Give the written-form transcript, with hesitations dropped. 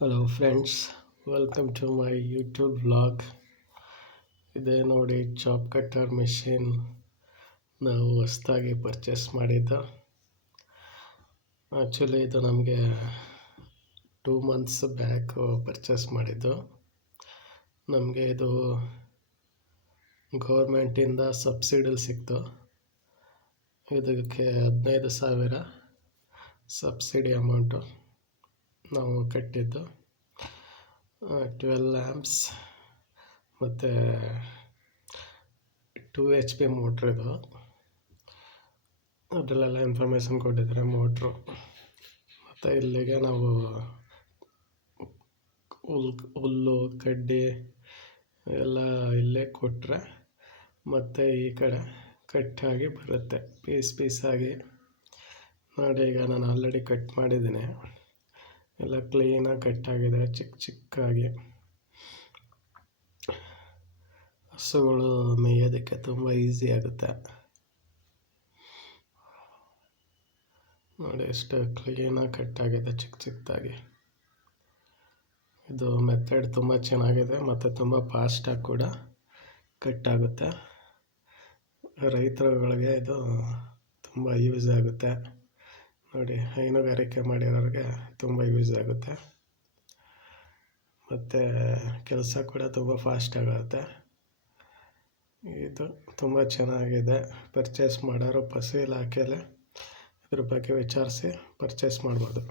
Hello friends, welcome to my YouTube vlog. ಇದೇ ನೋಡಿ chop cutter machine ನಾವು ಹೊಸ್ದಾಗಿ ಪರ್ಚೇಸ್ ಮಾಡಿದ್ದು. ಆ್ಯಕ್ಚುಲಿ ಇದು ನಮಗೆ 2 months ಬ್ಯಾಕ್ ಪರ್ಚೇಸ್ ಮಾಡಿದ್ದು. ನಮಗೆ ಇದು ಗೌರ್ಮೆಂಟಿಂದ ಸಬ್ಸಿಡಿಲಿ ಸಿಕ್ತು. ಇದಕ್ಕೆ 15,000 ಸಬ್ಸಿಡಿ ಅಮೌಂಟು ನಾವು ಕಟ್ಟಿದ್ದು. 12 ಲ್ಯಾಂಪ್ಸ್ ಮತ್ತು 2 HP ಮೋಟ್ರ್. ಇದು ಅದರಲ್ಲೆಲ್ಲ ಇನ್ಫಾರ್ಮೇಷನ್ ಕೊಟ್ಟಿದ್ದಾರೆ ಮೋಟ್ರು. ಮತ್ತು ಇಲ್ಲಿಗೆ ನಾವು ಹುಲ್ಲು ಕಡ್ಡಿ ಎಲ್ಲ ಇಲ್ಲೇ ಕೊಟ್ಟರೆ ಮತ್ತು ಈ ಕಡೆ ಕಟ್ಟಾಗಿ ಬರುತ್ತೆ ಪೀಸಾಗಿ. ನೋಡಿ, ಈಗ ನಾನು ಆಲ್ರೆಡಿ ಕಟ್ ಮಾಡಿದ್ದೀನಿ. ಎಲ್ಲ ಕ್ಲೀನಾಗಿ ಕಟ್ಟಾಗಿದೆ ಚಿಕ್ಕಾಗಿ. ಹಸುಗಳು ಮೇಯೋದಕ್ಕೆ ತುಂಬ ಈಸಿ ಆಗುತ್ತೆ. ನೋಡಿ ಎಷ್ಟು ಕ್ಲೀನಾಗಿ ಕಟ್ಟಾಗಿದೆ ಚಿಕ್ಕದಾಗಿ. ಇದು ಮೆಥಡ್ ತುಂಬ ಚೆನ್ನಾಗಿದೆ ಮತ್ತು ತುಂಬ ಫಾಸ್ಟಾಗಿ ಕೂಡ ಕಟ್ಟಾಗುತ್ತೆ. ರೈತರುಗಳಿಗೆ ಇದು ತುಂಬ ಯೂಸ್ ಆಗುತ್ತೆ. ನೋಡಿ, ಹೈನುಗಾರಿಕೆ ಮಾಡಿರೋರಿಗೆ ತುಂಬ ಯೂಸ್ ಆಗುತ್ತೆ ಮತ್ತು ಕೆಲಸ ಕೂಡ ತುಂಬ ಫಾಸ್ಟಾಗುತ್ತೆ. ಇದು ತುಂಬ ಚೆನ್ನಾಗಿದೆ. ಪರ್ಚೇಸ್ ಮಾಡೋರು ಪಶು ಇಲಾಖೆಯಲ್ಲಿ ಇದ್ರ ಬಗ್ಗೆ ವಿಚಾರಿಸಿ ಪರ್ಚೇಸ್ ಮಾಡ್ಬೋದು.